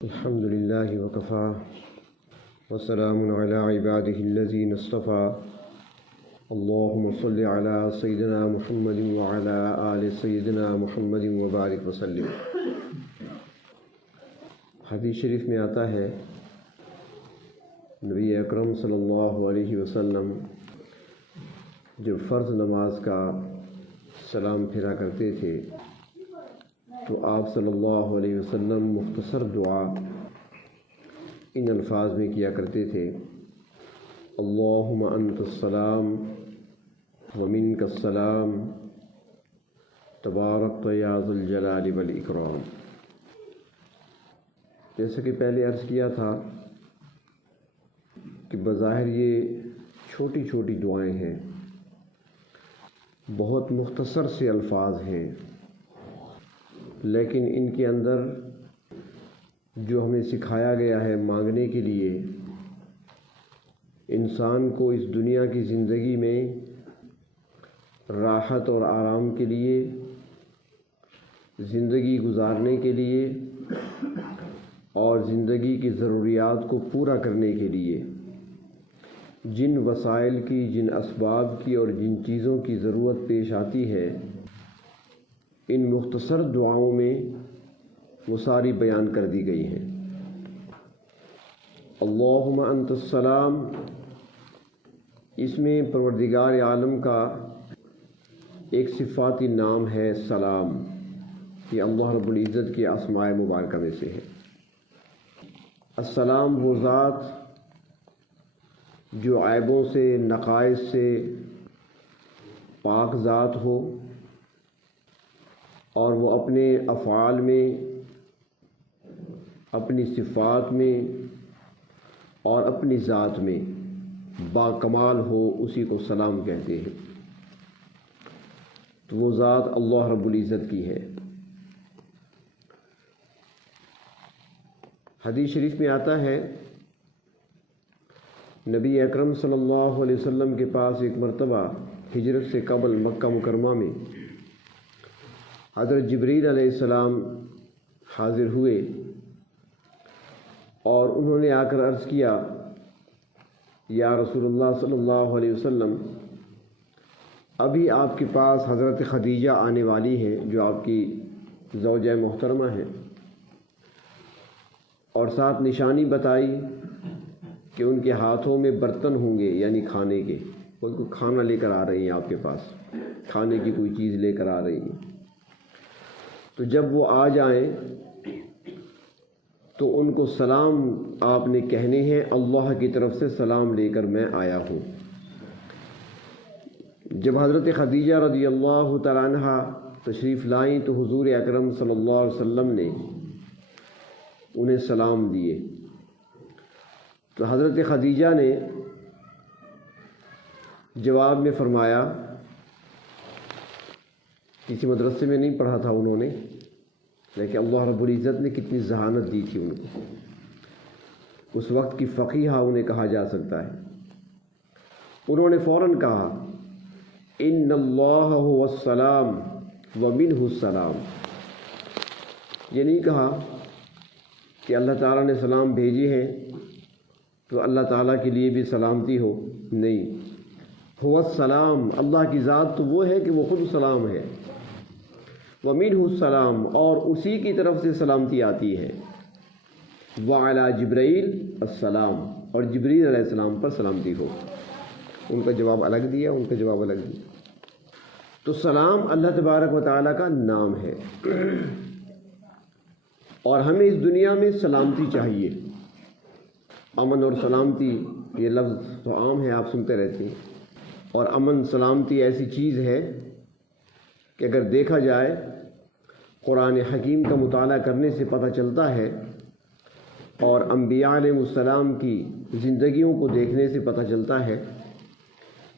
الحمد لله وكفى وسلام على عباده الذين اصطفى اللهم صل على سيدنا محمد وعلى آل سيدنا محمد وبارك وسلم۔ حدیث شریف میں آتا ہے نبی اکرم صلی اللہ علیہ وسلم جب فرض نماز کا سلام پھیرا کرتے تھے تو آپ صلی اللہ علیہ وسلم مختصر دعا ان الفاظ میں کیا کرتے تھے: اللہم انت السلام ومنک السلام تبارکت یا ذی الجلال والاکرام۔ جیسا کہ پہلے عرض کیا تھا کہ بظاہر یہ چھوٹی چھوٹی دعائیں ہیں، بہت مختصر سے الفاظ ہیں، لیکن ان کے اندر جو ہمیں سکھایا گیا ہے مانگنے کے لیے، انسان کو اس دنیا کی زندگی میں راحت اور آرام کے لیے، زندگی گزارنے کے لیے اور زندگی کی ضروریات کو پورا کرنے کے لیے جن وسائل کی، جن اسباب کی اور جن چیزوں کی ضرورت پیش آتی ہے، ان مختصر دعاؤں میں وہ ساری بیان کر دی گئی ہیں۔ اللہم انت السلام، اس میں پروردگار عالم کا ایک صفاتی نام ہے سلام، یہ اللہ رب العزت کی اسماء مبارکہ میں سے ہے۔ السلام وہ ذات جو عیبوں سے، نقائص سے پاک ذات ہو، اور وہ اپنے افعال میں، اپنی صفات میں اور اپنی ذات میں باکمال ہو، اسی کو سلام کہتے ہیں۔ تو وہ ذات اللہ رب العزت کی ہے۔ حدیث شریف میں آتا ہے نبی اکرم صلی اللہ علیہ وسلم کے پاس ایک مرتبہ ہجرت سے قبل مکہ مکرمہ میں حضرت جبریل علیہ السلام حاضر ہوئے اور انہوں نے آ کر عرض کیا: یا رسول اللہ صلی اللہ علیہ وسلم، ابھی آپ کے پاس حضرت خدیجہ آنے والی ہیں جو آپ کی زوجہ محترمہ ہیں، اور ساتھ نشانی بتائی کہ ان کے ہاتھوں میں برتن ہوں گے، یعنی کھانے کے، وہ کوئی کھانا لے کر آ رہی ہیں، آپ کے پاس کھانے کی کوئی چیز لے کر آ رہی ہیں۔ تو جب وہ آ جائیں تو ان کو سلام آپ نے کہنے ہیں، اللہ کی طرف سے سلام لے کر میں آیا ہوں۔ جب حضرت خدیجہ رضی اللہ تعالیٰ عنہ تشریف لائیں تو حضور اکرم صلی اللہ علیہ وسلم نے انہیں سلام دیے۔ تو حضرت خدیجہ نے جواب میں فرمایا، کسی مدرسے میں نہیں پڑھا تھا انہوں نے، لیکن اللہ رب العزت نے کتنی ذہانت دی تھی ان کو، اس وقت کی فقیہہ انہیں کہا جا سکتا ہے۔ انہوں نے فوراً کہا: ان اللہ هو السلام ومنہ السلام۔ یہ نہیں کہا کہ اللہ تعالیٰ نے سلام بھیجے ہیں تو اللہ تعالیٰ کے لیے بھی سلامتی ہو، نہیں، هو السلام، اللہ کی ذات تو وہ ہے کہ وہ خود سلام ہے، ومنہ السلام، اور اسی کی طرف سے سلامتی آتی ہے، وعلی جبرائیل السلام، اور جبریل علیہ السلام پر سلامتی ہو۔ ان کا جواب الگ دیا، ان کا جواب الگ دیا۔ تو سلام اللہ تبارک و تعالیٰ کا نام ہے، اور ہمیں اس دنیا میں سلامتی چاہیے۔ امن اور سلامتی یہ لفظ تو عام ہے، آپ سنتے رہتے ہیں، اور امن سلامتی ایسی چیز ہے کہ اگر دیکھا جائے قرآن حکیم کا مطالعہ کرنے سے پتہ چلتا ہے، اور انبیاء علیہ السلام کی زندگیوں کو دیکھنے سے پتہ چلتا ہے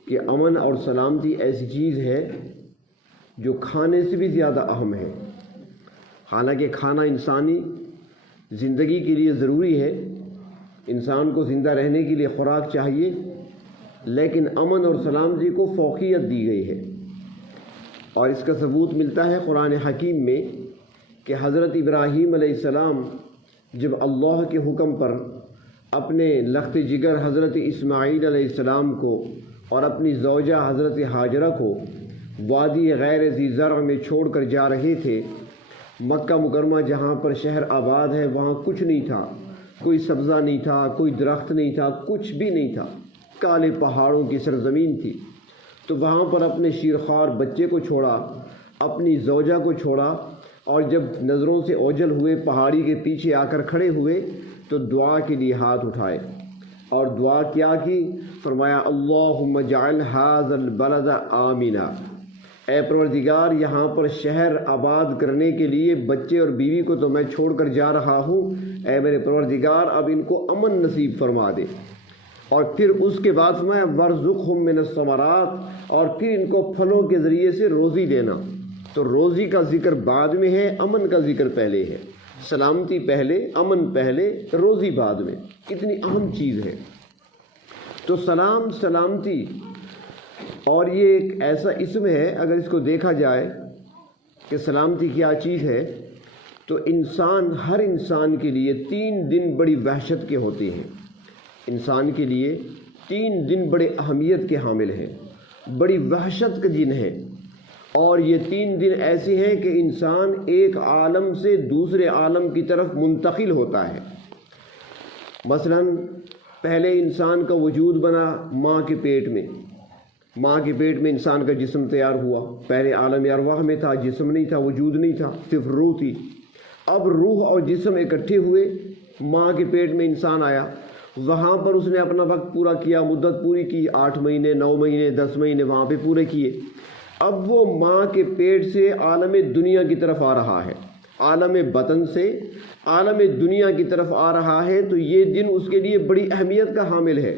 کہ امن اور سلامتی ایسی چیز ہے جو کھانے سے بھی زیادہ اہم ہے۔ حالانکہ کھانا انسانی زندگی کے لیے ضروری ہے، انسان کو زندہ رہنے کے لیے خوراک چاہیے، لیکن امن اور سلامتی کو فوقیت دی گئی ہے، اور اس کا ثبوت ملتا ہے قرآن حکیم میں کہ حضرت ابراہیم علیہ السلام جب اللہ کے حکم پر اپنے لخت جگر حضرت اسماعیل علیہ السلام کو اور اپنی زوجہ حضرت ہاجرہ کو وادی غیر ذی زرع میں چھوڑ کر جا رہے تھے، مکہ مکرمہ جہاں پر شہر آباد ہے وہاں کچھ نہیں تھا، کوئی سبزہ نہیں تھا، کوئی درخت نہیں تھا، کچھ بھی نہیں تھا، کالے پہاڑوں کی سرزمین تھی۔ تو وہاں پر اپنے شیرخوار بچے کو چھوڑا، اپنی زوجہ کو چھوڑا، اور جب نظروں سے اوجھل ہوئے پہاڑی کے پیچھے آ کر کھڑے ہوئے تو دعا کے لیے ہاتھ اٹھائے اور دعا کیا کی، فرمایا اللہم اجعل ھذا البلد آمنا، اے پروردگار یہاں پر شہر آباد کرنے کے لیے بچے اور بیوی کو تو میں چھوڑ کر جا رہا ہوں، اے میرے پروردگار اب ان کو امن نصیب فرما دے۔ اور پھر اس کے بعد فرمایا وارزقھم من الثمرات، اور پھر ان کو پھلوں کے ذریعے سے روزی دینا۔ تو روزی کا ذکر بعد میں ہے، امن کا ذکر پہلے ہے، سلامتی پہلے، امن پہلے، روزی بعد میں۔ کتنی اہم چیز ہے۔ تو سلام، سلامتی، اور یہ ایک ایسا اسم ہے اگر اس کو دیکھا جائے کہ سلامتی کیا چیز ہے، تو ہر انسان کے لیے 3 دن بڑی وحشت کے ہوتے ہیں۔ انسان کے لیے 3 دن بڑے اہمیت کے حامل ہیں، بڑی وحشت کا دن ہے، اور یہ 3 دن ایسے ہیں کہ انسان ایک عالم سے دوسرے عالم کی طرف منتقل ہوتا ہے۔ مثلا پہلے انسان کا وجود بنا ماں کے پیٹ میں، ماں کے پیٹ میں انسان کا جسم تیار ہوا، پہلے عالم ارواح میں تھا، جسم نہیں تھا، وجود نہیں تھا، صرف روح تھی۔ اب روح اور جسم اکٹھے ہوئے، ماں کے پیٹ میں انسان آیا، وہاں پر اس نے اپنا وقت پورا کیا، مدت پوری کی، 8 مہینے، 9 مہینے، 10 مہینے وہاں پہ پورے کیے۔ اب وہ ماں کے پیٹ سے عالم دنیا کی طرف آ رہا ہے، عالم بطن سے عالم دنیا کی طرف آ رہا ہے۔ تو یہ دن اس کے لیے بڑی اہمیت کا حامل ہے،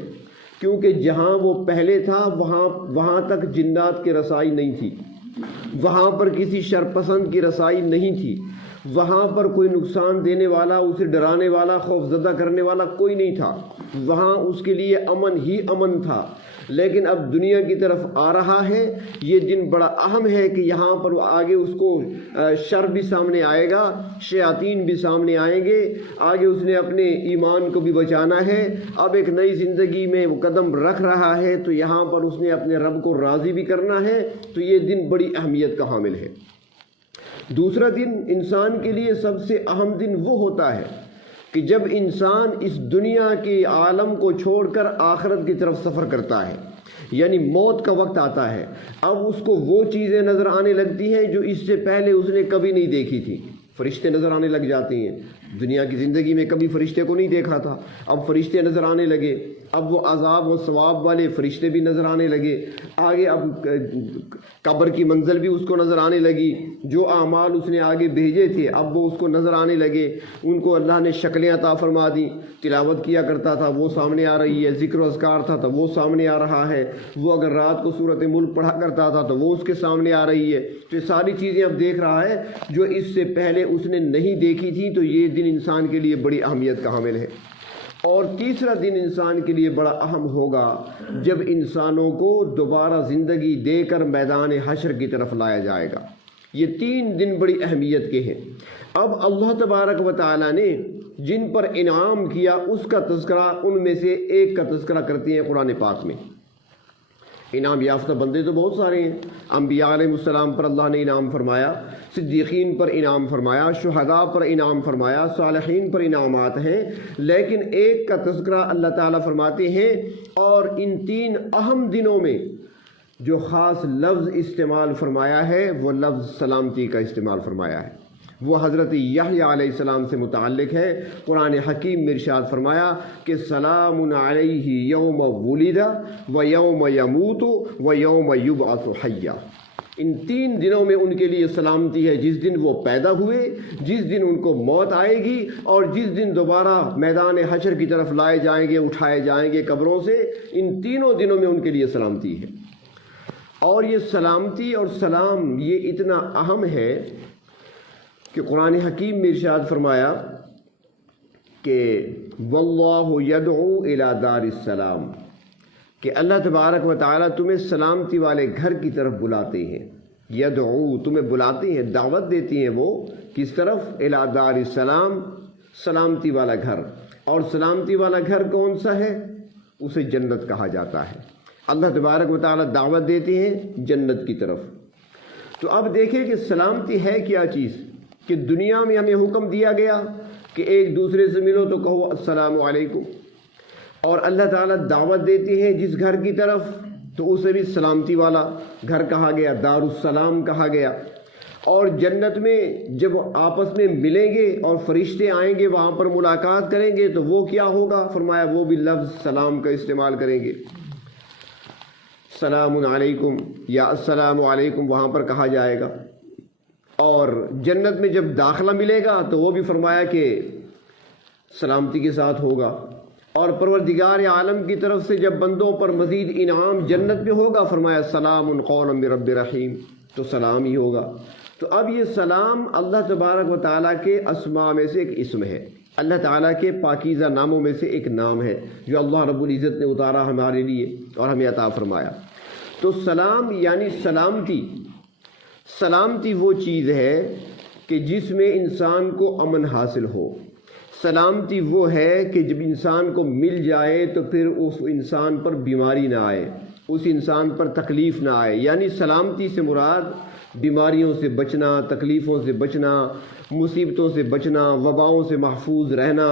کیونکہ جہاں وہ پہلے تھا وہاں تک جنات کی رسائی نہیں تھی، وہاں پر کسی شرپسند کی رسائی نہیں تھی، وہاں پر کوئی نقصان دینے والا، اسے ڈرانے والا، خوف زدہ کرنے والا کوئی نہیں تھا، وہاں اس کے لیے امن ہی امن تھا۔ لیکن اب دنیا کی طرف آ رہا ہے، یہ دن بڑا اہم ہے کہ یہاں پر آگے اس کو شر بھی سامنے آئے گا، شیاطین بھی سامنے آئیں گے، آگے اس نے اپنے ایمان کو بھی بچانا ہے، اب ایک نئی زندگی میں وہ قدم رکھ رہا ہے، تو یہاں پر اس نے اپنے رب کو راضی بھی کرنا ہے۔ تو یہ دن بڑی اہمیت کا حامل ہے۔ دوسرا دن انسان کے لیے سب سے اہم دن وہ ہوتا ہے کہ جب انسان اس دنیا کے عالم کو چھوڑ کر آخرت کی طرف سفر کرتا ہے، یعنی موت کا وقت آتا ہے۔ اب اس کو وہ چیزیں نظر آنے لگتی ہیں جو اس سے پہلے اس نے کبھی نہیں دیکھی تھی۔ فرشتے نظر آنے لگ جاتے ہیں، دنیا کی زندگی میں کبھی فرشتے کو نہیں دیکھا تھا، اب فرشتے نظر آنے لگے، اب وہ عذاب و ثواب والے فرشتے بھی نظر آنے لگے، آگے اب قبر کی منزل بھی اس کو نظر آنے لگی، جو اعمال اس نے آگے بھیجے تھے اب وہ اس کو نظر آنے لگے، ان کو اللہ نے شکلیں عطا فرما دی، تلاوت کیا کرتا تھا وہ سامنے آ رہی ہے، ذکر و اذکار تھا تو وہ سامنے آ رہا ہے، وہ اگر رات کو سورۃ ملک پڑھا کرتا تھا تو وہ اس کے سامنے آ رہی ہے۔ تو یہ ساری چیزیں اب دیکھ رہا ہے جو اس سے پہلے اس نے نہیں دیکھی تھی۔ تو یہ دن انسان کے لیے بڑی اہمیت کا حامل ہے۔ اور تیسرا دن انسان کے لیے بڑا اہم ہوگا جب انسانوں کو دوبارہ زندگی دے کر میدان حشر کی طرف لایا جائے گا۔ یہ 3 دن بڑی اہمیت کے ہیں۔ اب اللہ تبارک و تعالیٰ نے جن پر انعام کیا اس کا تذکرہ، ان میں سے ایک کا تذکرہ کرتے ہیں قرآن پاک میں۔ انعام یافتہ بندے تو بہت سارے ہیں، انبیاء علیہ السلام پر اللہ نے انعام فرمایا، صدیقین پر انعام فرمایا، شہداء پر انعام فرمایا، صالحین پر انعامات ہیں، لیکن ایک کا تذکرہ اللہ تعالیٰ فرماتے ہیں۔ اور ان 3 اہم دنوں میں جو خاص لفظ استعمال فرمایا ہے وہ لفظ سلامتی کا استعمال فرمایا ہے، وہ حضرت یحییٰ علیہ السلام سے متعلق ہے۔ قرآن حکیم میں ارشاد فرمایا کہ سلام علیہ یوم ولد و یوم یموت و یوم یبعث حیا۔ ان 3 دنوں میں ان کے لیے سلامتی ہے، جس دن وہ پیدا ہوئے، جس دن ان کو موت آئے گی، اور جس دن دوبارہ میدان حشر کی طرف لائے جائیں گے، اٹھائے جائیں گے قبروں سے۔ ان تینوں دنوں میں ان کے لیے سلامتی ہے۔ اور یہ سلامتی اور سلام یہ اتنا اہم ہے کہ قرآن حکیم میں ارشاد فرمایا کہ واللہ یدعو الی دار السلام، کہ اللہ تبارک و تعالیٰ تمہیں سلامتی والے گھر کی طرف بلاتے ہیں۔ یدعو تمہیں بلاتے ہیں، دعوت دیتی ہیں، وہ کس طرف؟ الی دار السلام، سلامتی والا گھر، اور سلامتی والا گھر کون سا ہے؟ اسے جنت کہا جاتا ہے۔ اللہ تبارک و تعالیٰ دعوت دیتے ہیں جنت کی طرف۔ تو اب دیکھیں کہ سلامتی ہے کیا چیز، کہ دنیا میں ہمیں حکم دیا گیا کہ ایک دوسرے سے ملو تو کہو السلام علیکم، اور اللہ تعالیٰ دعوت دیتے ہیں جس گھر کی طرف تو اسے بھی سلامتی والا گھر کہا گیا، دار السلام کہا گیا۔ اور جنت میں جب آپس میں ملیں گے اور فرشتے آئیں گے وہاں پر ملاقات کریں گے تو وہ کیا ہوگا؟ فرمایا وہ بھی لفظ سلام کا استعمال کریں گے، سلام علیکم یا السلام علیکم وہاں پر کہا جائے گا۔ اور جنت میں جب داخلہ ملے گا تو وہ بھی فرمایا کہ سلامتی کے ساتھ ہوگا۔ اور پروردگار عالم کی طرف سے جب بندوں پر مزید انعام جنت میں ہوگا، فرمایا سلام قولا من رب رحیم، تو سلام ہی ہوگا۔ تو اب یہ سلام اللہ تبارک و تعالیٰ کے اسماء میں سے ایک اسم ہے، اللہ تعالیٰ کے پاکیزہ ناموں میں سے ایک نام ہے جو اللہ رب العزت نے اتارا ہمارے لیے اور ہمیں عطا فرمایا۔ تو سلام یعنی سلامتی، سلامتی وہ چیز ہے کہ جس میں انسان کو امن حاصل ہو۔ سلامتی وہ ہے کہ جب انسان کو مل جائے تو پھر اس انسان پر بیماری نہ آئے، اس انسان پر تکلیف نہ آئے۔ یعنی سلامتی سے مراد بیماریوں سے بچنا، تکلیفوں سے بچنا، مصیبتوں سے بچنا، وباؤں سے محفوظ رہنا،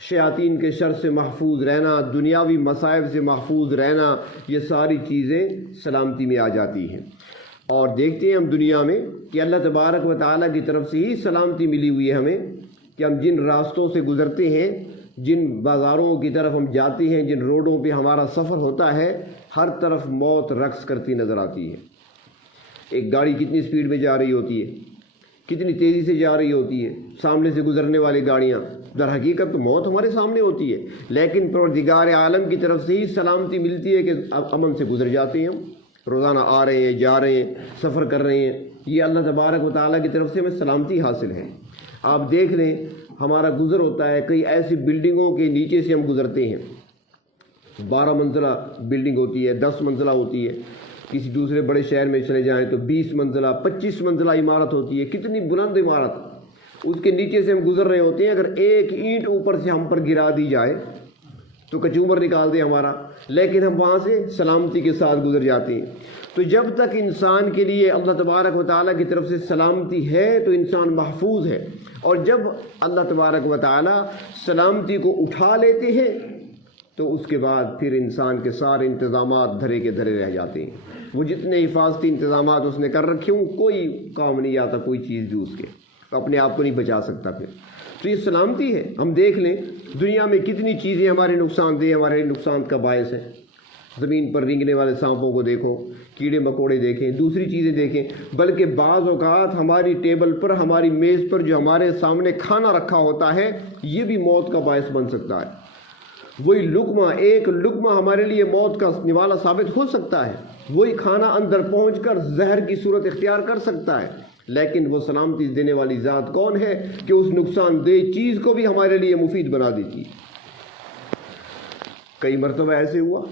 شیاطین کے شر سے محفوظ رہنا، دنیاوی مصائب سے محفوظ رہنا، یہ ساری چیزیں سلامتی میں آ جاتی ہیں۔ اور دیکھتے ہیں ہم دنیا میں کہ اللہ تبارک و تعالیٰ کی طرف سے ہی سلامتی ملی ہوئی ہے ہمیں، کہ ہم جن راستوں سے گزرتے ہیں، جن بازاروں کی طرف ہم جاتے ہیں، جن روڈوں پہ ہمارا سفر ہوتا ہے، ہر طرف موت رقص کرتی نظر آتی ہے۔ ایک گاڑی کتنی سپیڈ میں جا رہی ہوتی ہے، کتنی تیزی سے جا رہی ہوتی ہے، سامنے سے گزرنے والی گاڑیاں، در حقیقت تو موت ہمارے سامنے ہوتی ہے، لیکن پروردگار عالم کی طرف سے ہی سلامتی ملتی ہے کہ اب امن سے گزر جاتے ہیں، ہم روزانہ آ رہے ہیں، جا رہے ہیں، سفر کر رہے ہیں، یہ اللہ تبارک و تعالیٰ کی طرف سے ہمیں سلامتی حاصل ہے۔ آپ دیکھ لیں ہمارا گزر ہوتا ہے، کئی ایسی بلڈنگوں کے نیچے سے ہم گزرتے ہیں، 12 منزلہ بلڈنگ ہوتی ہے، 10 منزلہ ہوتی ہے، کسی دوسرے بڑے شہر میں چلے جائیں تو 20 منزلہ 25 منزلہ عمارت ہوتی ہے، کتنی بلند عمارت، اس کے نیچے سے ہم گزر رہے ہوتے ہیں، اگر ایک اینٹ اوپر سے ہم پر گرا دی جائے تو کچومر نکال دے ہمارا، لیکن ہم وہاں سے سلامتی کے ساتھ گزر جاتے ہیں۔ تو جب تک انسان کے لیے اللہ تبارک و تعالیٰ کی طرف سے سلامتی ہے تو انسان محفوظ ہے، اور جب اللہ تبارک و تعالیٰ سلامتی کو اٹھا لیتے ہیں تو اس کے بعد پھر انسان کے سارے انتظامات دھرے کے دھرے رہ جاتے ہیں۔ وہ جتنے حفاظتی انتظامات اس نے کر رکھے ہوں کوئی کام نہیں آتا، کوئی چیز بھی اس کے اپنے آپ کو نہیں بچا سکتا پھر۔ تو یہ سلامتی ہے۔ ہم دیکھ لیں دنیا میں کتنی چیزیں ہمارے نقصان دہ، ہمارے نقصان کا باعث ہیں۔ زمین پر رینگنے والے سانپوں کو دیکھو، کیڑے مکوڑے دیکھیں، دوسری چیزیں دیکھیں، بلکہ بعض اوقات ہماری ٹیبل پر، ہماری میز پر جو ہمارے سامنے کھانا رکھا ہوتا ہے یہ بھی موت کا باعث بن سکتا ہے۔ وہی لقمہ، ایک لقمہ ہمارے لیے موت کا نوالا ثابت ہو سکتا ہے، وہی کھانا اندر پہنچ کر زہر کی صورت اختیار کر سکتا ہے، لیکن وہ سلامتی دینے والی ذات کون ہے کہ اس نقصان دہ چیز کو بھی ہمارے لیے مفید بنا دیتی ہے۔ کئی مرتبہ ایسے ہوا،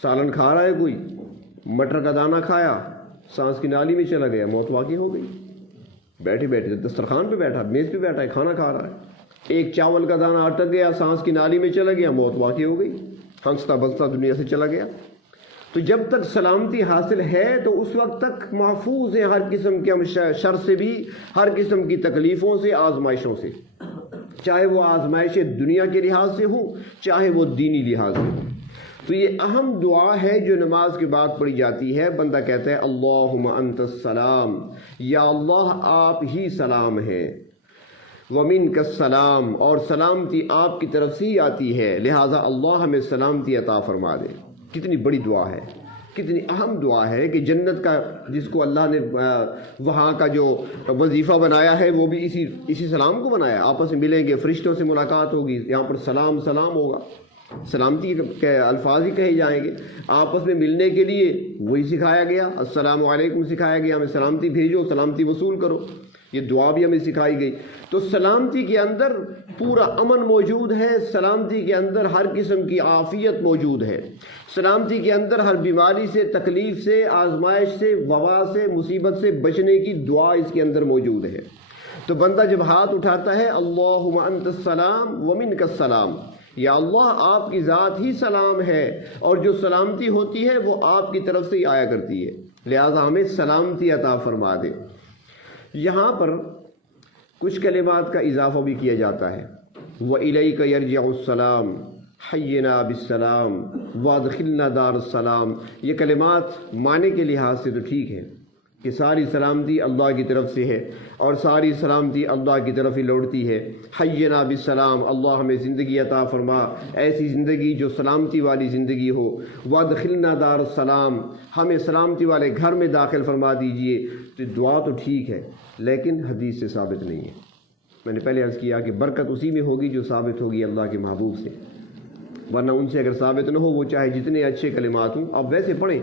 سالن کھا رہا ہے کوئی، مٹر کا دانہ کھایا، سانس کی نالی میں چلا گیا، موت واقع ہو گئی۔ بیٹھے بیٹھے دسترخوان پہ بیٹھا، میز پہ بیٹھا ہے، کھانا کھا رہا ہے، ایک چاول کا دانہ اٹک گیا، سانس کی نالی میں چلا گیا، موت واقع ہو گئی، ہنستا بستا دنیا سے چلا گیا۔ تو جب تک سلامتی حاصل ہے تو اس وقت تک محفوظ ہے ہر قسم کے شر سے بھی، ہر قسم کی تکلیفوں سے، آزمائشوں سے، چاہے وہ آزمائشیں دنیا کے لحاظ سے ہوں، چاہے وہ دینی لحاظ سے ہوں۔ تو یہ اہم دعا ہے جو نماز کے بعد پڑھی جاتی ہے۔ بندہ کہتا ہے اللہم انت السلام، یا اللہ آپ ہی سلام ہے، ومنک السلام، اور سلامتی آپ کی طرف سے ہی آتی ہے، لہٰذا اللہ ہمیں سلامتی عطا فرما دے۔ کتنی بڑی دعا ہے، کتنی اہم دعا ہے کہ جنت کا جس کو اللہ نے وہاں کا جو وظیفہ بنایا ہے وہ بھی اسی سلام کو بنایا۔ آپس میں ملیں گے، فرشتوں سے ملاقات ہوگی، یہاں پر سلام سلام ہوگا، سلامتی کے الفاظ ہی کہے جائیں گے۔ آپس میں ملنے کے لیے وہی سکھایا گیا، السلام علیکم سکھایا گیا، ہمیں سلامتی بھیجو، سلامتی وصول کرو، یہ دعا بھی ہمیں سکھائی گئی۔ تو سلامتی کے اندر پورا امن موجود ہے، سلامتی کے اندر ہر قسم کی عافیت موجود ہے، سلامتی کے اندر ہر بیماری سے، تکلیف سے، آزمائش سے، وبا سے، مصیبت سے بچنے کی دعا اس کے اندر موجود ہے۔ تو بندہ جب ہاتھ اٹھاتا ہے اللہم انت السلام ومنک السلام، یا اللہ آپ کی ذات ہی سلام ہے اور جو سلامتی ہوتی ہے وہ آپ کی طرف سے ہی آیا کرتی ہے، لہذا ہمیں سلامتی عطا فرما دے۔ یہاں پر کچھ کلمات کا اضافہ بھی کیا جاتا ہے، وَإِلَيْكَ يَرْجِعُ السَّلَامُ حَيِّنَا بِالسَّلَامِ وَادْخِلْنَا دَارَ السَّلَامِ۔ یہ کلمات معنی کے لحاظ سے تو ٹھیک ہے کہ ساری سلامتی اللہ کی طرف سے ہے اور ساری سلامتی اللہ کی طرف ہی لوٹتی ہے۔ حینا بالسلام، اللہ ہمیں زندگی عطا فرما، ایسی زندگی جو سلامتی والی زندگی ہو۔ وادخلنا دار السلام، ہمیں سلامتی والے گھر میں داخل فرما دیجئے۔ تو دعا تو ٹھیک ہے لیکن حدیث سے ثابت نہیں ہے۔ میں نے پہلے عرض کیا کہ برکت اسی میں ہوگی جو ثابت ہوگی اللہ کے محبوب سے، ورنہ ان سے اگر ثابت نہ ہو وہ چاہے جتنے اچھے کلمات ہوں آپ ویسے پڑھیں،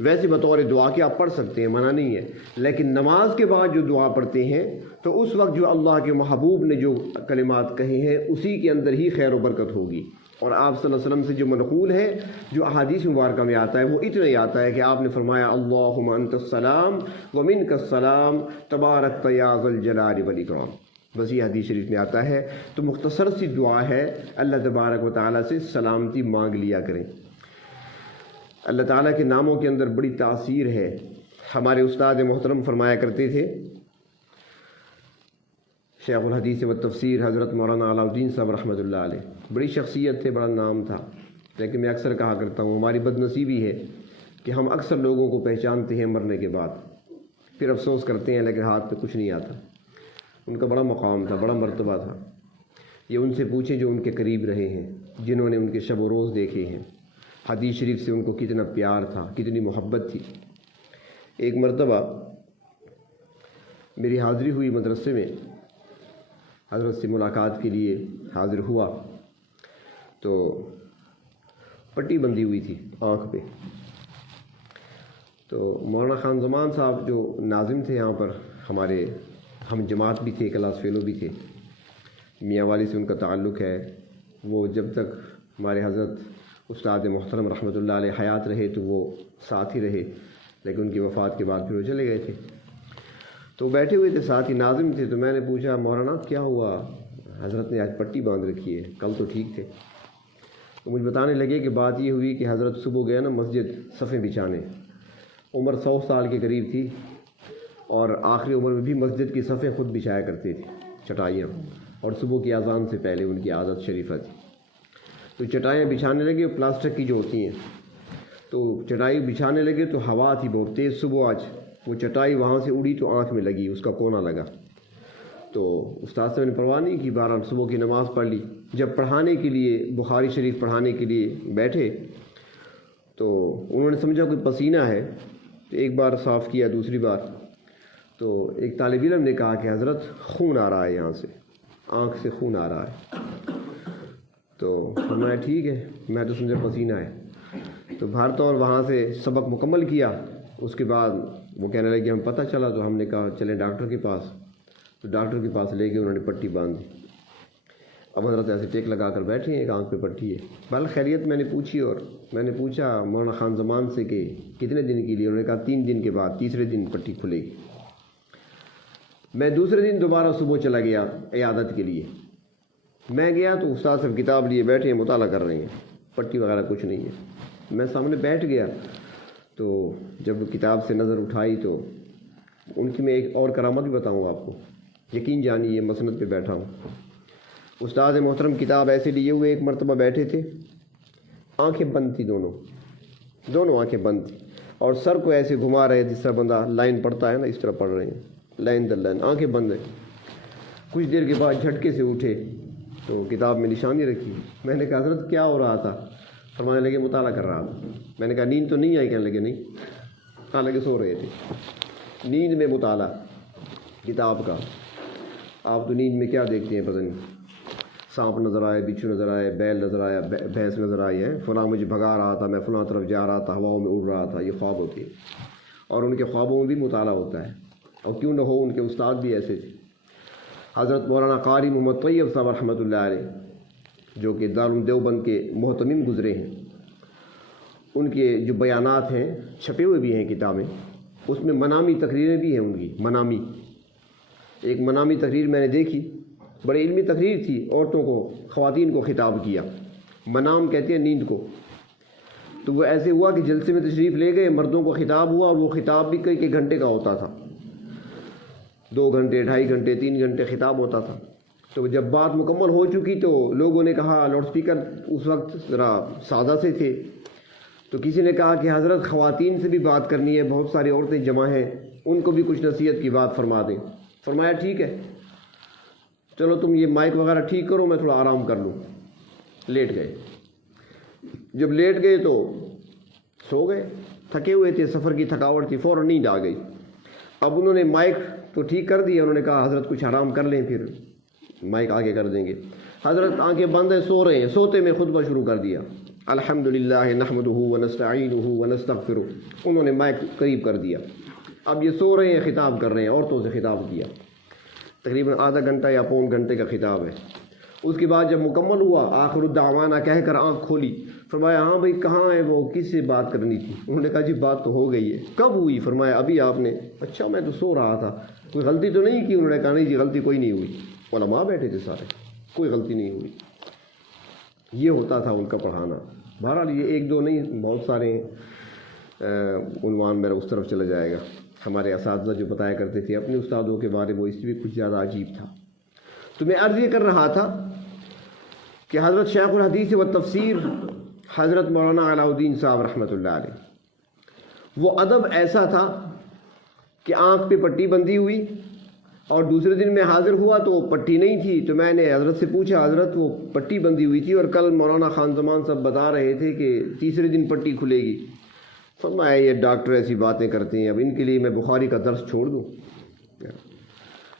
ویسے بطور دعا کے آپ پڑھ سکتے ہیں، منع نہیں ہے، لیکن نماز کے بعد جو دعا پڑھتے ہیں تو اس وقت جو اللہ کے محبوب نے جو کلمات کہے ہیں اسی کے اندر ہی خیر و برکت ہوگی۔ اور آپ صلی اللہ علیہ وسلم سے جو منقول ہے، جو احادیث مبارکہ میں آتا ہے، وہ اتنا ہی آتا ہے کہ آپ نے فرمایا اللہم انت السلام ومنک السلام تبارکت یا ذا الجلال والاکرام، بس یہ حدیث شریف میں آتا ہے۔ تو مختصر سی دعا ہے، اللہ تبارک و تعالیٰ سے سلامتی مانگ لیا کریں۔ اللہ تعالیٰ کے ناموں کے اندر بڑی تاثیر ہے۔ ہمارے استاد محترم فرمایا کرتے تھے، شیخ الحدیث و تفسیر حضرت مولانا علاء الدین صاحب رحمۃ اللہ علیہ، بڑی شخصیت تھے، بڑا نام تھا، لیکن میں اکثر کہا کرتا ہوں ہماری بد نصیبی ہے کہ ہم اکثر لوگوں کو پہچانتے ہیں مرنے کے بعد، پھر افسوس کرتے ہیں لیکن ہاتھ پہ کچھ نہیں آتا۔ ان کا بڑا مقام تھا، بڑا مرتبہ تھا، یہ ان سے پوچھیں جو ان کے قریب رہے ہیں، جنہوں نے ان کے شب و روز دیکھے ہیں، حدیث شریف سے ان کو کتنا پیار تھا، کتنی محبت تھی۔ ایک مرتبہ میری حاضری ہوئی مدرسے میں، حضرت سے ملاقات کے لیے حاضر ہوا تو پٹی بندھی ہوئی تھی آنکھ پہ، تو مولانا خان زمان صاحب جو ناظم تھے یہاں پر، ہمارے ہم جماعت بھی تھے، کلاس فیلو بھی تھے، میاں والی سے ان کا تعلق ہے، وہ جب تک ہمارے حضرت استاد محترم رحمۃ اللہ علیہ حیات رہے تو وہ ساتھ ہی رہے، لیکن ان کی وفات کے بعد پھر وہ چلے گئے تھے۔ تو بیٹھے ہوئے تھے، ساتھ ہی ناظم تھے، تو میں نے پوچھا مولانا کیا ہوا، حضرت نے آج پٹی باندھ رکھی ہے، کل تو ٹھیک تھے۔ تو مجھے بتانے لگے کہ بات یہ ہوئی کہ حضرت صبح گئے نا مسجد صفیں بچھانے، عمر 100 سال کے قریب تھی اور آخری عمر میں بھی مسجد کی صفیں خود بچھایا کرتے تھے، چٹائیاں، اور صبح کی اذان سے پہلے ان کی عادت شریفہ تھی۔ تو چٹائیاں بچھانے لگے، پلاسٹک کی جو ہوتی ہیں، تو چٹائی بچھانے لگے تو ہوا تھی بہت تیز صبح، آج وہ چٹائی وہاں سے اڑی تو آنکھ میں لگی، اس کا کونا لگا۔ تو استاد صاحب نے پرواہ نہیں کی، بہرحال صبح کی نماز پڑھ لی۔ جب پڑھانے کے لیے بخاری شریف پڑھانے کے لیے بیٹھے تو انہوں نے سمجھا کوئی پسینہ ہے، تو ایک بار صاف کیا، دوسری بار تو ایک طالب علم نے کہا کہ حضرت خون آ رہا ہے، یہاں سے آنکھ سے خون آ رہا ہے۔ تو فرمایا ٹھیک ہے، میں تو سمجھا پسینہ ہے۔ تو بھارت اور وہاں سے سبق مکمل کیا، اس کے بعد وہ کہنے لگے ہم پتہ چلا، تو ہم نے کہا چلیں ڈاکٹر کے پاس، تو ڈاکٹر کے پاس لے کے انہوں نے پٹی باندھ دی۔ اب حضرت ایسے ٹیک لگا کر بیٹھے ہیں، ایک آنکھ پہ پٹی ہے۔ بہرحال خیریت میں نے پوچھی، اور میں نے پوچھا مولانا خان زمان سے کہ کتنے دن کے لیے، انہوں نے کہا 3 دن کے بعد، تیسرے دن پٹی کھلے گی۔ میں دوسرے دن دوبارہ صبح چلا گیا عیادت کے لیے، میں گیا تو استاد صاحب کتاب لیے بیٹھے ہیں، مطالعہ کر رہے ہیں، پٹی وغیرہ کچھ نہیں ہے۔ میں سامنے بیٹھ گیا تو جب کتاب سے نظر اٹھائی تو ان کی میں ایک اور کرامت بھی بتاؤں آپ کو، یقین جانیے مسند پہ بیٹھا ہوں۔ استاد محترم کتاب ایسے لیے ہوئے ایک مرتبہ بیٹھے تھے، آنکھیں بند تھی، دونوں آنکھیں بند تھی، اور سر کو ایسے گھما رہے جس طرح بندہ لائن پڑھتا ہے نا، اس طرح پڑھ رہے ہیں، لائن در لائن، آنکھیں بند ہیں۔ کچھ دیر کے بعد جھٹکے سے اٹھے تو کتاب میں نشانی رکھی۔ میں نے کہا حضرت کیا ہو رہا تھا؟ فرمانے لگے مطالعہ کر رہا تھا۔ میں نے کہا نیند تو نہیں آئی؟ کہنے لگے نہیں، حالانکہ سو رہے تھے۔ نیند میں مطالعہ کتاب کا، آپ تو نیند میں کیا دیکھتے ہیں پتہ نہیں، سانپ نظر آئے، بچھو نظر آئے، بیل نظر آیا، بھینس نظر آئی ہے، فلاں مجھے بھگا رہا تھا، میں فلاں طرف جا رہا تھا، ہواؤں میں اڑ رہا تھا، یہ خواب ہوتے ہیں، اور ان کے خوابوں میں بھی مطالعہ ہوتا ہے، اور کیوں نہ ہو، ان کے استاد بھی ایسے تھے۔ حضرت مولانا قاری محمد طیب صاحب رحمۃ اللہ علیہ، جو کہ دارالعلوم دیوبند کے محتمم گزرے ہیں، ان کے جو بیانات ہیں چھپے ہوئے بھی ہیں کتابیں، اس میں منامی تقریریں بھی ہیں ان کی، منامی ایک منامی تقریر میں نے دیکھی، بڑی علمی تقریر تھی، عورتوں کو، خواتین کو خطاب کیا، منام کہتے ہیں نیند کو۔ تو وہ ایسے ہوا کہ جلسے میں تشریف لے گئے، مردوں کو خطاب ہوا، اور وہ خطاب بھی کئی گھنٹے کا ہوتا تھا، 2 گھنٹے 2.5 گھنٹے 3 گھنٹے خطاب ہوتا تھا۔ تو جب بات مکمل ہو چکی تو لوگوں نے کہا، لاؤڈ اسپیکر اس وقت ذرا سادہ سے تھے، تو کسی نے کہا کہ حضرت خواتین سے بھی بات کرنی ہے، بہت ساری عورتیں جمع ہیں، ان کو بھی کچھ نصیحت کی بات فرما دیں۔ فرمایا ٹھیک ہے، چلو تم یہ مائک وغیرہ ٹھیک کرو، میں تھوڑا آرام کر لوں۔ لیٹ گئے، جب لیٹ گئے تو سو گئے، تھکے ہوئے تھے، سفر کی تھکاوٹ تھی، فوراً نیند آ گئی۔ اب انہوں نے مائک تو ٹھیک کر دیا، انہوں نے کہا حضرت کچھ آرام کر لیں، پھر مائک آگے کر دیں گے۔ حضرت آنکھیں بند ہیں، سو رہے ہیں، سوتے میں خطبہ شروع کر دیا، الحمدللہ نحمدہ ونستعینہ ونستغفرہ، انہوں نے مائک قریب کر دیا۔ اب یہ سو رہے ہیں، خطاب کر رہے ہیں، عورتوں سے خطاب کیا، تقریباً آدھا گھنٹہ یا پون گھنٹے کا خطاب ہے۔ اس کے بعد جب مکمل ہوا، آخر الدعوانا کہہ کر آنکھ کھولی، فرمایا ہاں بھائی کہاں ہے وہ، کس سے بات کرنی تھی؟ انہوں نے کہا جی بات تو ہو گئی ہے۔ کب ہوئی؟ فرمایا ابھی آپ نے۔ اچھا میں تو سو رہا تھا، کوئی غلطی تو نہیں کی؟ انہوں نے کہا نہیں جی غلطی کوئی نہیں ہوئی، علماء بیٹھے تھے سارے، کوئی غلطی نہیں ہوئی۔ یہ ہوتا تھا ان کا پڑھانا۔ بہرحال یہ 1 2 نہیں، بہت سارے عنوان میرا اس طرف چلا جائے گا۔ ہمارے اساتذہ جو بتایا کرتے تھے اپنے استادوں کے بارے میں، وہ اس سے بھی کچھ زیادہ عجیب تھا۔ تو میں عرض یہ کر رہا تھا کہ حضرت شیخ الحدیث و تفسیر حضرت مولانا علاء الدین صاحب رحمۃ اللہ علیہ، وہ ادب ایسا تھا کہ آنکھ پہ پٹی بندھی ہوئی، اور دوسرے دن میں حاضر ہوا تو وہ پٹی نہیں تھی، تو میں نے حضرت سے پوچھا حضرت وہ پٹی بندھی ہوئی تھی، اور کل مولانا خان زمان صاحب بتا رہے تھے کہ تیسرے دن پٹی کھلے گی۔ فرمایا یہ ڈاکٹر ایسی باتیں کرتے ہیں، اب ان کے لیے میں بخاری کا درس چھوڑ دوں؟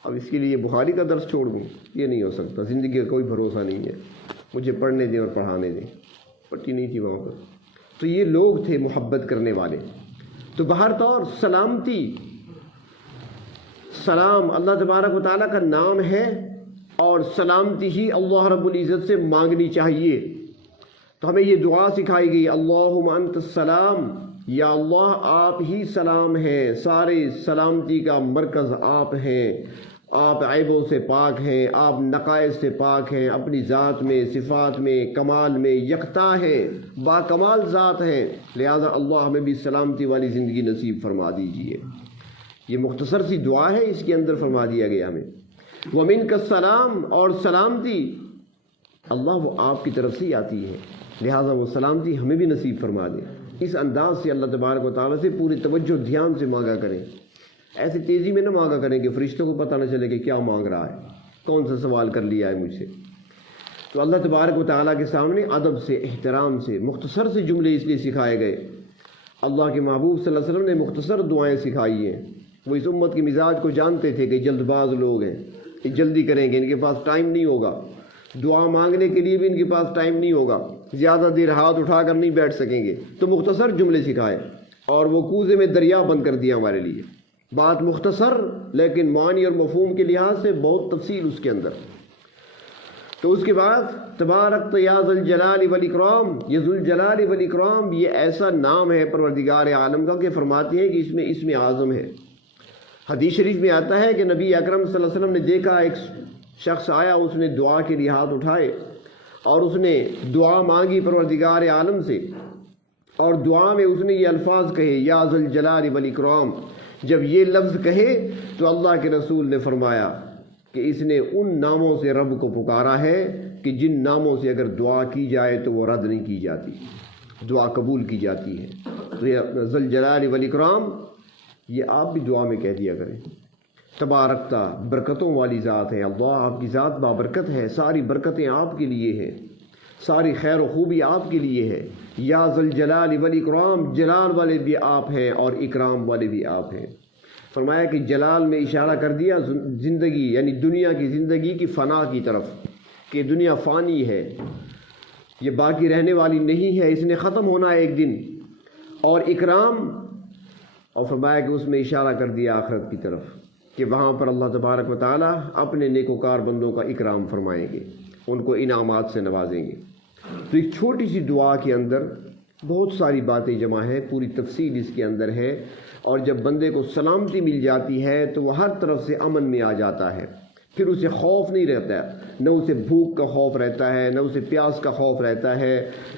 اب اس کے لیے بخاری کا درس چھوڑ دوں؟ یہ نہیں ہو سکتا، زندگی کا کوئی بھروسہ نہیں ہے، مجھے پڑھنے دیں اور پڑھانے دیں۔ پٹی نہیں تھی وہاں پر۔ تو یہ لوگ تھے محبت کرنے والے۔ تو بہر طور سلامتی، سلام اللہ تبارک و تعالیٰ کا نام ہے، اور سلامتی ہی اللہ رب العزت سے مانگنی چاہیے۔ تو ہمیں یہ دعا سکھائی گئی، اللہم انت السلام، یا اللہ آپ ہی سلام ہیں، سارے سلامتی کا مرکز آپ ہیں، آپ عیبوں سے پاک ہیں، آپ نقائص سے پاک ہیں، اپنی ذات میں، صفات میں، کمال میں یکتا ہے، با کمال ذات ہے، لہذا اللہ ہمیں بھی سلامتی والی زندگی نصیب فرما دیجیے۔ یہ مختصر سی دعا ہے، اس کے اندر فرما دیا گیا ہمیں وَمِنْكَ السلام، اور سلامتی اللہ وہ آپ کی طرف سے آتی ہے، لہذا وہ سلامتی ہمیں بھی نصیب فرما دے۔ اس انداز سے اللہ تبارک و تعالیٰ سے پوری توجہ دھیان سے مانگا کریں، ایسی تیزی میں نہ مانگا کریں کہ فرشتوں کو پتہ نہ چلے کہ کیا مانگ رہا ہے، کون سا سوال کر لیا ہے مجھ سے۔ تو اللہ تبارک و تعالیٰ کے سامنے ادب سے، احترام سے، مختصر سے جملے اس لیے سکھائے گئے۔ اللہ کے محبوب صلی اللہ علیہ وسلم نے مختصر دعائیں سکھائی ہیں۔ وہ اس امت کے مزاج کو جانتے تھے کہ جلد باز لوگ ہیں، یہ جلدی کریں گے، ان کے پاس ٹائم نہیں ہوگا، دعا مانگنے کے لیے بھی ان کے پاس ٹائم نہیں ہوگا، زیادہ دیر ہاتھ اٹھا کر نہیں بیٹھ سکیں گے، تو مختصر جملے سکھائے، اور وہ کوزے میں دریا بند کر دیا ہمارے لیے۔ بات مختصر لیکن معنی اور مفہوم کے لحاظ سے بہت تفصیل اس کے اندر۔ تو اس کے بعد تبارک یا ذل جلال والاکرام، یہ ذل جلال والاکرام یہ ایسا نام ہے پروردگار عالم کا کہ فرماتے ہیں کہ اس میں اسم اعظم ہے۔ حدیث شریف میں آتا ہے کہ نبی اکرم صلی اللہ علیہ وسلم نے دیکھا ایک شخص آیا، اس نے دعا کے لیے ہاتھ اٹھائے اور اس نے دعا مانگی پروردگار عالم سے، اور دعا میں اس نے یہ الفاظ کہے یا ذل جلال والاکرام۔ جب یہ لفظ کہے تو اللہ کے رسول نے فرمایا کہ اس نے ان ناموں سے رب کو پکارا ہے کہ جن ناموں سے اگر دعا کی جائے تو وہ رد نہیں کی جاتی، دعا قبول کی جاتی ہے۔ تو یہ ذل جلال والاکرام یہ آپ بھی دعا میں کہہ دیا کریں۔ تبارکتا، برکتوں والی ذات ہے اللہ، آپ کی ذات بابرکت ہے، ساری برکتیں آپ کے لیے ہیں، ساری خیر و خوبی آپ کے لیے ہے۔ یا ذل جلال والاکرام، جلال والے بھی آپ ہیں اور اکرام والے بھی آپ ہیں۔ فرمایا کہ جلال میں اشارہ کر دیا زندگی، یعنی دنیا کی زندگی کی فنا کی طرف، کہ دنیا فانی ہے، یہ باقی رہنے والی نہیں ہے، اس نے ختم ہونا ہے ایک دن۔ اور اکرام، اور فرمایا کہ اس میں اشارہ کر دیا آخرت کی طرف، کہ وہاں پر اللہ تبارک و تعالیٰ اپنے نیکوکار بندوں کا اکرام فرمائیں گے، ان کو انعامات سے نوازیں گے۔ تو ایک چھوٹی سی دعا کے اندر بہت ساری باتیں جمع ہیں، پوری تفصیل اس کے اندر ہے، اور جب بندے کو سلامتی مل جاتی ہے تو وہ ہر طرف سے امن میں آ جاتا ہے، پھر اسے خوف نہیں رہتا ہے، نہ اسے بھوک کا خوف رہتا ہے، نہ اسے پیاس کا خوف رہتا ہے،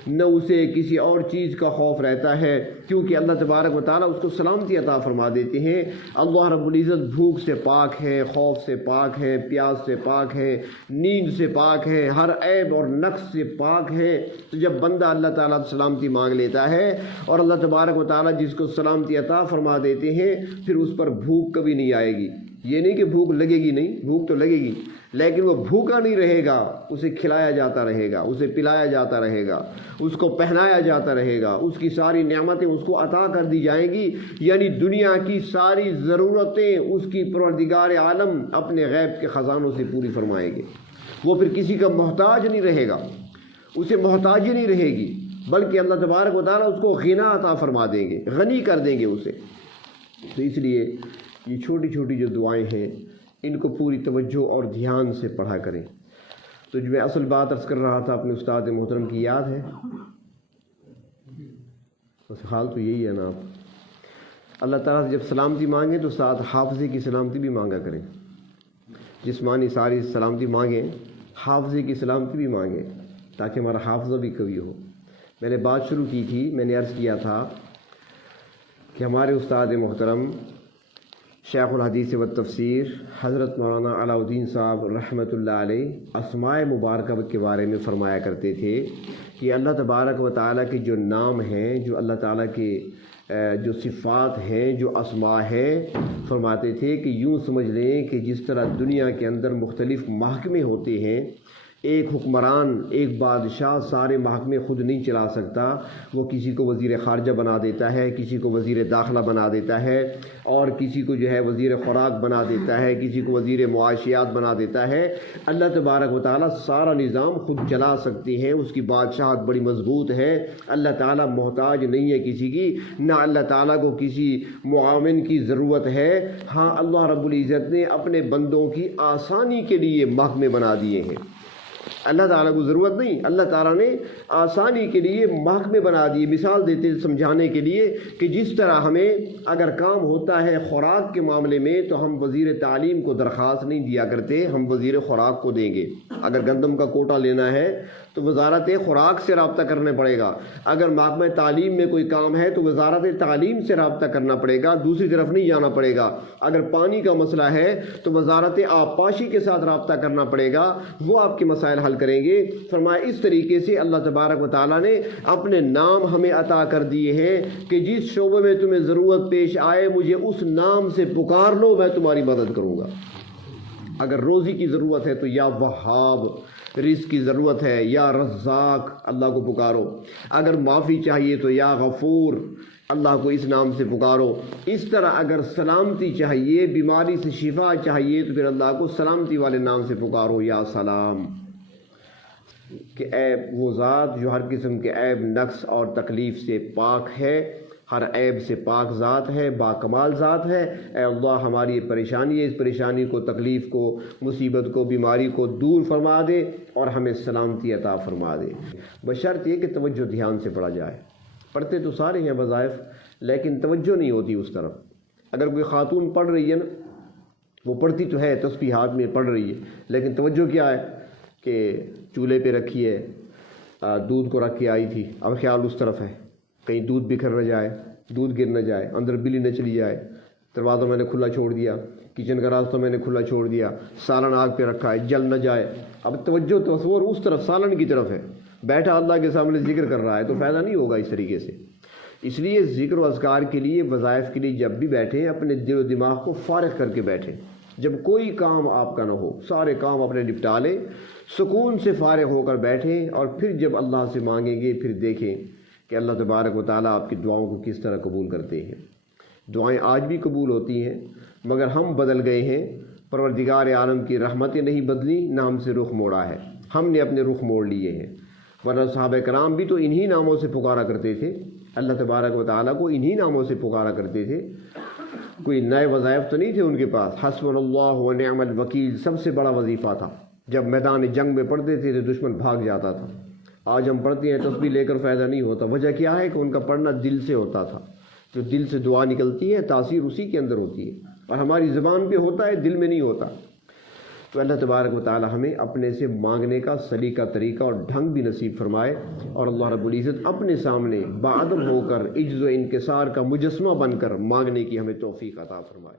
نہ اسے کسی اور چیز کا خوف رہتا ہے، کیونکہ اللہ تبارک و تعالیٰ اس کو سلامتی عطا فرما دیتے ہیں۔ اللہ رب العزت بھوک سے پاک ہے، خوف سے پاک ہے، پیاس سے پاک ہے، نیند سے پاک ہے، ہر عیب اور نقص سے پاک ہے۔ تو جب بندہ اللہ تعالیٰ سے سلامتی مانگ لیتا ہے اور اللہ تبارک و تعالیٰ جس کو سلامتی عطا فرما دیتے ہیں، پھر اس پر بھوک کبھی نہیں آئے گی۔ یہ نہیں کہ بھوک لگے گی نہیں، بھوک تو لگے گی، لیکن وہ بھوکا نہیں رہے گا، اسے کھلایا جاتا رہے گا، اسے پلایا جاتا رہے گا، اس کو پہنایا جاتا رہے گا، اس کی ساری نعمتیں اس کو عطا کر دی جائیں گی، یعنی دنیا کی ساری ضرورتیں اس کی پروردگار عالم اپنے غیب کے خزانوں سے پوری فرمائیں گے۔ وہ پھر کسی کا محتاج نہیں رہے گا، اسے محتاجی نہیں رہے گی، بلکہ اللہ تبارک و تعالیٰ اس کو غنا عطا فرما دیں گے، غنی کر دیں گے اسے۔ تو اس لیے یہ چھوٹی چھوٹی جو دعائیں ہیں ان کو پوری توجہ اور دھیان سے پڑھا کریں۔ تو جو میں اصل بات عرض کر رہا تھا اپنے استاد محترم کی یاد ہے؟ بس حال تو یہی ہے نا، آپ اللہ تعالیٰ سے جب سلامتی مانگیں تو ساتھ حافظے کی سلامتی بھی مانگا کریں، جسمانی ساری سلامتی مانگیں، حافظے کی سلامتی بھی مانگیں تاکہ ہمارا حافظہ بھی قوی ہو۔ میں نے بات شروع کی تھی، میں نے عرض کیا تھا کہ ہمارے استاد محترم شیخ الحدیث و تفسیر حضرت مولانا علاء الدین صاحب رحمۃ اللہ علیہ اسماء مبارکہ کے بارے میں فرمایا کرتے تھے کہ اللہ تبارک و تعالیٰ کے جو نام ہیں، جو اللہ تعالیٰ کے جو صفات ہیں، جو اسماء ہیں، فرماتے تھے کہ یوں سمجھ لیں کہ جس طرح دنیا کے اندر مختلف محکمے ہوتے ہیں، ایک حکمران، ایک بادشاہ سارے محکمے خود نہیں چلا سکتا، وہ کسی کو وزیر خارجہ بنا دیتا ہے، کسی کو وزیر داخلہ بنا دیتا ہے، اور کسی کو جو ہے وزیر خوراک بنا دیتا ہے، کسی کو وزیر معاشیات بنا دیتا ہے۔ اللہ تبارک و تعالیٰ سارا نظام خود چلا سکتے ہیں، اس کی بادشاہت بڑی مضبوط ہے، اللہ تعالیٰ محتاج نہیں ہے کسی کی، نہ اللہ تعالیٰ کو کسی معاون کی ضرورت ہے۔ ہاں، اللہ رب العزت نے اپنے بندوں کی آسانی کے لیے محکمے بنا دیے ہیں، اللہ تعالیٰ کو ضرورت نہیں، اللہ تعالیٰ نے آسانی کے لیے محکمے بنا دیے۔ مثال دیتے سمجھانے کے لیے کہ جس طرح ہمیں اگر کام ہوتا ہے خوراک کے معاملے میں تو ہم وزیر تعلیم کو درخواست نہیں دیا کرتے، ہم وزیر خوراک کو دیں گے۔ اگر گندم کا کوٹا لینا ہے تو وزارت خوراک سے رابطہ کرنا پڑے گا، اگر محکمہ تعلیم میں کوئی کام ہے تو وزارت تعلیم سے رابطہ کرنا پڑے گا، دوسری طرف نہیں جانا پڑے گا۔ اگر پانی کا مسئلہ ہے تو وزارت آبپاشی کے ساتھ رابطہ کرنا پڑے گا، وہ آپ کے مسائل حل کریں گے۔ فرمایا اس طریقے سے اللہ تبارک و تعالیٰ نے اپنے نام ہمیں عطا کر دیے ہیں کہ جس شعبے میں تمہیں ضرورت پیش آئے مجھے اس نام سے پکار لو، میں تمہاری مدد کروں گا۔ اگر روزی کی ضرورت ہے تو یا وہاب، رزق کی ضرورت ہے یا رزاق، اللہ کو پکارو۔ اگر معافی چاہیے تو یا غفور، اللہ کو اس نام سے پکارو۔ اس طرح اگر سلامتی چاہیے، بیماری سے شفا چاہیے تو پھر اللہ کو سلامتی والے نام سے پکارو، یا سلام، کہ عیب وہ ذات جو ہر قسم کے عیب، نقص اور تکلیف سے پاک ہے، ہر عیب سے پاک ذات ہے، باکمال ذات ہے۔ اے اللہ، ہماری یہ پریشانی ہے، اس پریشانی کو، تکلیف کو، مصیبت کو، بیماری کو دور فرما دے اور ہمیں سلامتی عطا فرما دے، بشرط یہ کہ توجہ دھیان سے پڑھا جائے۔ پڑھتے تو سارے ہیں وظائف، لیکن توجہ نہیں ہوتی اس طرف۔ اگر کوئی خاتون پڑھ رہی ہے نا، وہ پڑھتی تو ہے، تسبیح ہاتھ میں پڑھ رہی ہے، لیکن توجہ کیا ہے کہ چولہے پہ رکھی ہے، دودھ کو رکھ کے آئی تھی، اب خیال اس طرف ہے کہیں دودھ بکھر نہ جائے، دودھ گر نہ جائے، اندر بلی نہ چلی جائے، دروازہ میں نے کھلا چھوڑ دیا، کچن کا راستہ میں نے کھلا چھوڑ دیا، سالن آگ پہ رکھا ہے جل نہ جائے۔ اب توجہ تصور اس طرف، سالن کی طرف ہے، بیٹھا اللہ کے سامنے ذکر کر رہا ہے، تو فائدہ نہیں ہوگا اس طریقے سے۔ اس لیے ذکر و اذکار کے لیے، وظائف کے لیے جب بھی بیٹھیں اپنے دل و دماغ کو فارغ کر کے بیٹھیں، جب کوئی کام آپ کا نہ ہو، سارے کام اپنے نپٹا لیں، سکون سے فارغ ہو کر بیٹھیں، اور پھر جب اللہ سے مانگیں گے پھر دیکھیں کہ اللہ تبارک و تعالیٰ آپ کی دعاؤں کو کس طرح قبول کرتے ہیں۔ دعائیں آج بھی قبول ہوتی ہیں، مگر ہم بدل گئے ہیں، پروردگار عالم کی رحمتیں نہیں بدلی، نہ ہم سے رخ موڑا ہے، ہم نے اپنے رخ موڑ لیے ہیں۔ ورنہ صحابہ کرام بھی تو انہی ناموں سے پکارا کرتے تھے، اللہ تبارک و تعالیٰ کو انہی ناموں سے پکارا کرتے تھے، کوئی نئے وظائف تو نہیں تھے ان کے پاس۔ حسبنا اللہ و نعم الوکیل سب سے بڑا وظیفہ تھا، جب میدان جنگ میں پڑھتے تھے تو دشمن بھاگ جاتا تھا، آج ہم پڑھتے ہیں تسبیح لے کر فائدہ نہیں ہوتا. وجہ کیا ہے کہ ان کا پڑھنا دل سے ہوتا تھا. جو دل سے دعا نکلتی ہے تاثیر اسی کے اندر ہوتی ہے, اور ہماری زبان پہ ہوتا ہے, دل میں نہیں ہوتا. تو اللہ تبارک و تعالی ہمیں اپنے سے مانگنے کا سلیقہ طریقہ اور ڈھنگ بھی نصیب فرمائے, اور اللہ رب العزت اپنے سامنے باادب ہو کر عجز و انکسار کا مجسمہ بن کر مانگنے کی ہمیں توفیق عطا فرمائے.